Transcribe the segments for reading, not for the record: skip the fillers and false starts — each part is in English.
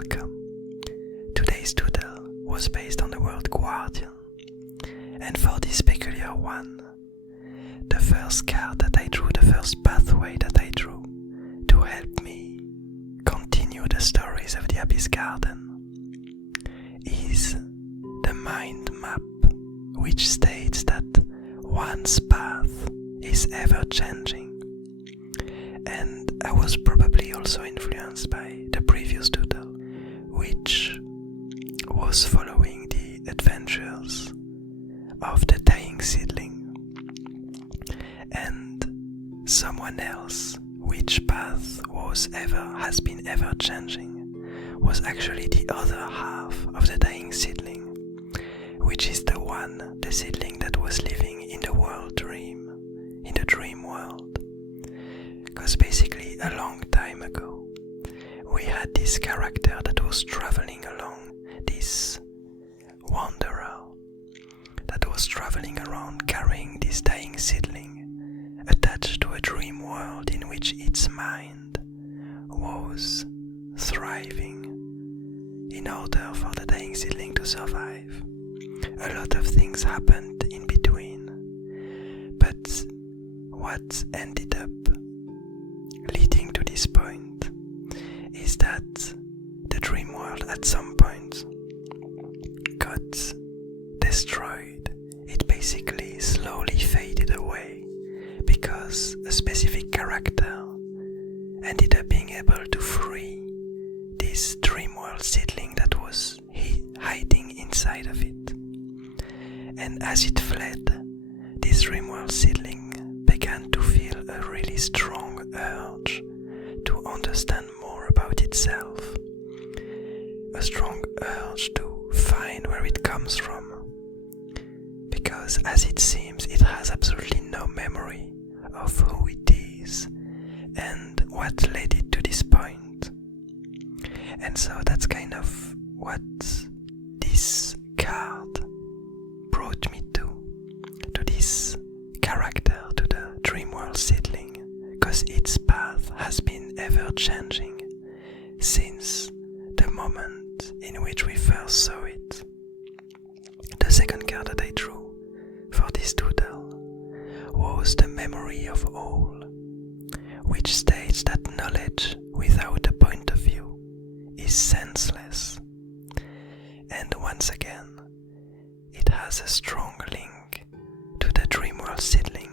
welcome. Today's doodle was based on the word guardian, and for this peculiar one, the first card that I drew, the first pathway that I drew to help me continue the stories of the Abyss Garden is the mind map, which states that one's path is ever changing. And I was probably also influenced by the previous doodle, which was following the adventures of the dying seedling, and someone else which path has been ever changing was actually the other half of the dying seedling, which is the seedling that was living in the world dream, in the dream world. Because basically a long time ago we had this character that was traveling along, this wanderer that was traveling around carrying this dying seedling attached to a dream world in which its mind was thriving in order for the dying seedling to survive. A lot of things happened in between, but what ended up leading to this point is that the dream world at some point got destroyed. It basically slowly faded away because a specific character ended up being able to free this dream world seedling that was hiding inside of it. And as it fled, this dream world seedling began to feel a really strong urge to understand more about itself, a strong urge to find where it comes from, because as it seems it has absolutely no memory of who it is and what led it to this point. And so that's kind of what this card brought me to this character, to the dream world seedling, because its path has been ever changing since the moment in which we first saw it. The second card that I drew for this doodle was the memory of all, which states that knowledge without a point of view is senseless. And once again, it has a strong link to the dream world seedling,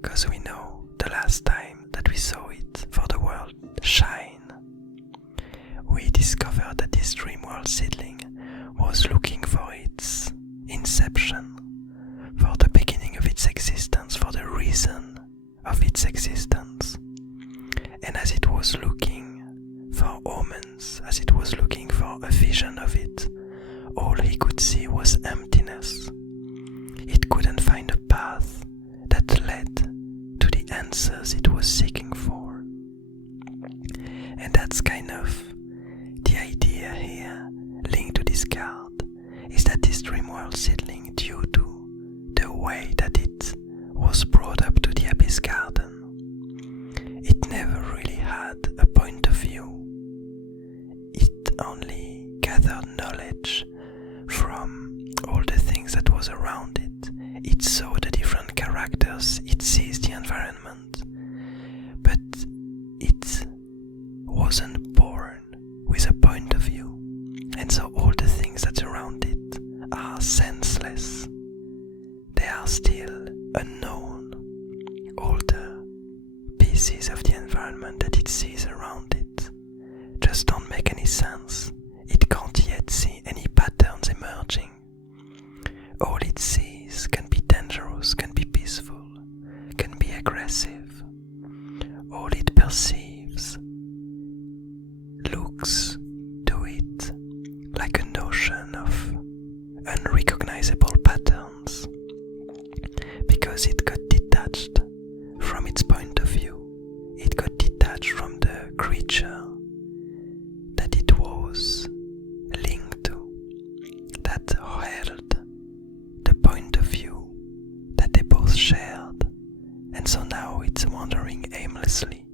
because we know the last time that we saw it for the world shine, we discovered that this dream world seedling was looking for its inception, for the beginning of its existence, for the reason of its existence. And as it was looking for omens, as it was looking for a vision of it, all he could see was emptiness. It couldn't find a path that led to the answers it was seeking for. And that's kind of the idea here linked to this card, is that this dream world seedling, due to the way that it was brought up to the Abyss Garden, it never really had a point of view. It only gathered knowledge from all the things that was around it. It saw the different characters, it sees the environment, but it wasn't born with a point of view, and so all the things that around it are senseless. They are still unknown. All the pieces of the environment that it sees around it just don't make any sense. It can't yet see any patterns emerging. All it sees can be dangerous, can be peaceful, can be aggressive. All it perceives looks to it like a notion of unrecognizable patterns, because it got detached from its point of view. It got detached from the creature that it was linked to, that held the point of view that they both shared. And so now it's wandering aimlessly,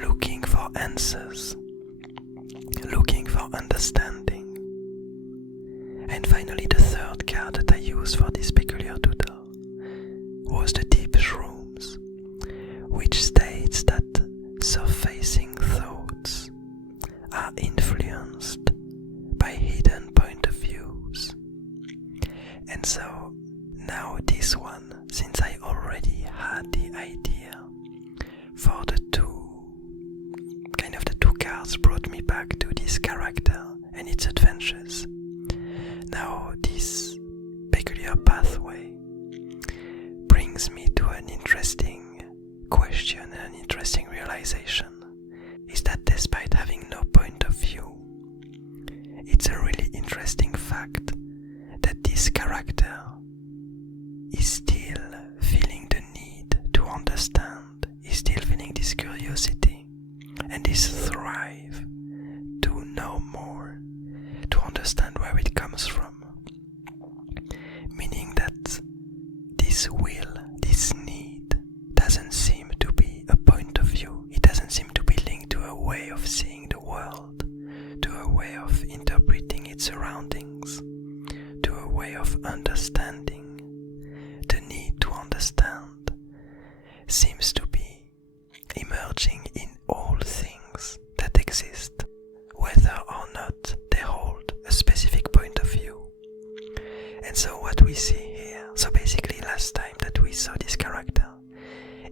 looking for answers looking for understanding. And finally, the third card that I used for this peculiar doodle was the deep shrooms, which states that surfacing thoughts are influenced by hidden point of views. And so now this one, since I already had the idea for the two cards, brought me back to this character and its adventures. Now this peculiar pathway brings me to an interesting question and an interesting realization, is that despite having no point of view, it's a really interesting fact that this character is still feeling the need to understand, is still feeling this curiosity and this thrive to know more, to understand where it comes from. Meaning that this will, this need, doesn't seem to be a point of view. It doesn't seem to be linked to a way of seeing the world, to a way of interpreting its surroundings, to a way of understanding. The need to understand seems to be emerging in all things that exist, whether or not they hold a specific point of view. And so what we see here, so basically last time that we saw this character,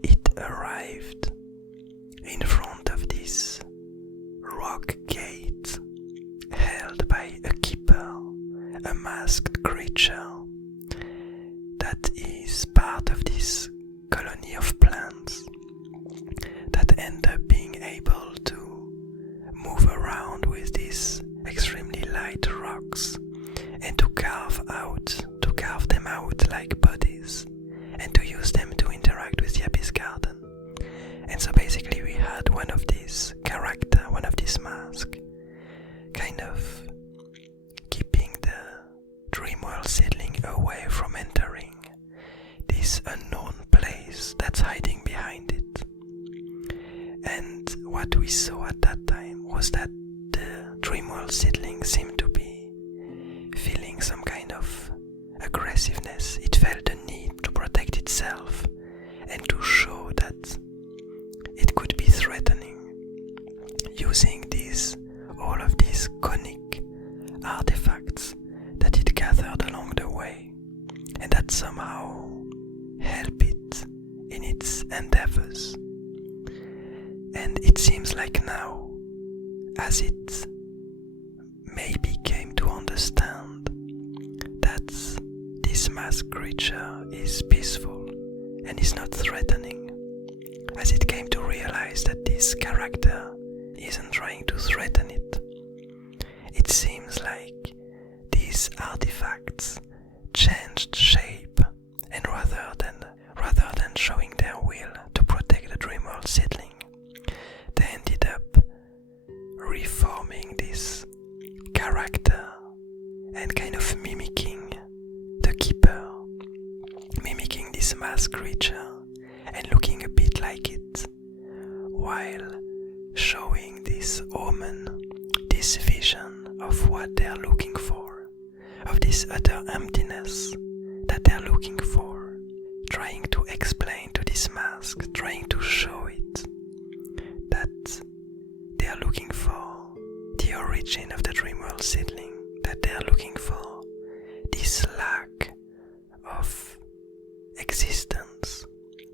it arrived in front of this rock gate held by a keeper, a masked creature that is part of this colony of plants that end up being able to move around with these extremely light rocks and to carve them out like bodies and to use them to interact with the Abyss Garden. And so basically we had one of these character, one of these masks, kind of keeping the Dreamworld seedling away from entering this unknown place that's hiding behind it. And what we saw at that time was that the Dreamworld seedling seemed to be feeling some kind of aggressiveness. It felt the need to protect itself and to show that it could be threatening, using all of these conic artifacts that it gathered along the way, and that somehow help it in its endeavors. And it seems like now, as it maybe came to understand that this masked creature is peaceful and is not threatening, as it came to realize that this character isn't trying to threaten it, it seems like these artifacts changed shape, and rather than showing their will to protect the Dreamworld seedling, they ended up reforming this character and kind of mimicking the keeper, mimicking this masked creature and looking a bit like it, while showing this omen, this vision of what they're looking for, of this utter emptiness that they're looking for, trying to explain to this mask, trying to show it that they are looking for the origin of the Dreamworld seedling, that they are looking for this lack of existence,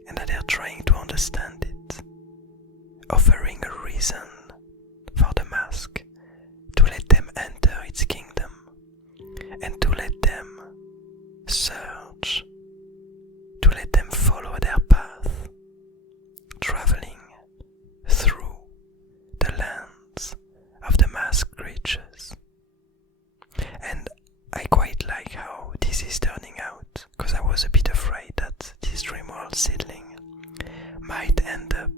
and that they are trying to understand it, offering a reason for the mask to let them enter its kingdom and to let them search, to let them follow their path, traveling through the lands of the masked creatures. And I quite like how this is turning out, because I was a bit afraid that this Dreamworld seedling might end up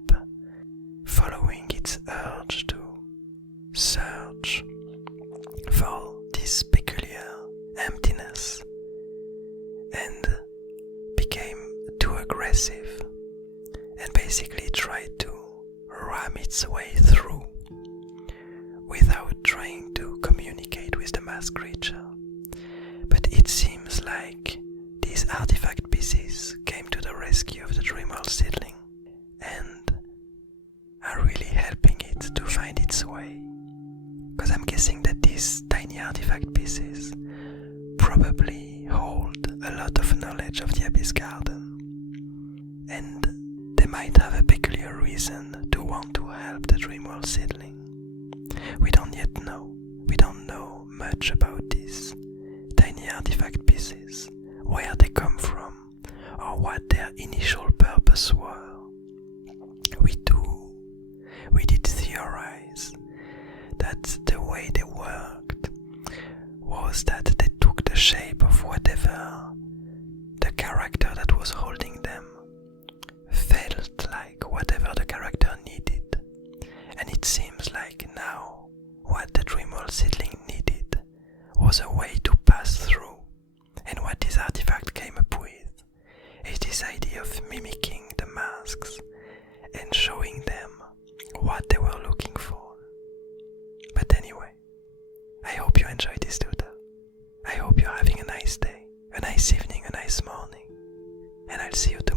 following its urge to search for this peculiar emptiness and became too aggressive and basically tried to ram its way through without trying to communicate with the masked creature. But it seems like these artifact pieces came to the rescue of the Dreamworld seedling and are really helping it to find its way. Because I'm guessing that these tiny artifact pieces probably hold a lot of knowledge of the Abyss Garden, and they might have a peculiar reason to want to help the Dreamworld seedling. We don't yet know. We don't know much about these tiny artifact pieces, where they come from, or what their initial purpose were. We did theorize that the way they worked was that they took the shape of whatever the character that was holding them felt like, whatever the character needed. And it seems like now what the Dreamworld seedling needed was a way to pass through, and what this artifact came up with is this idea of mimicking the masks and showing them what they were looking for. But anyway, I hope you enjoyed this doodle. I hope you're having a nice day, a nice evening, a nice morning, and I'll see you tomorrow.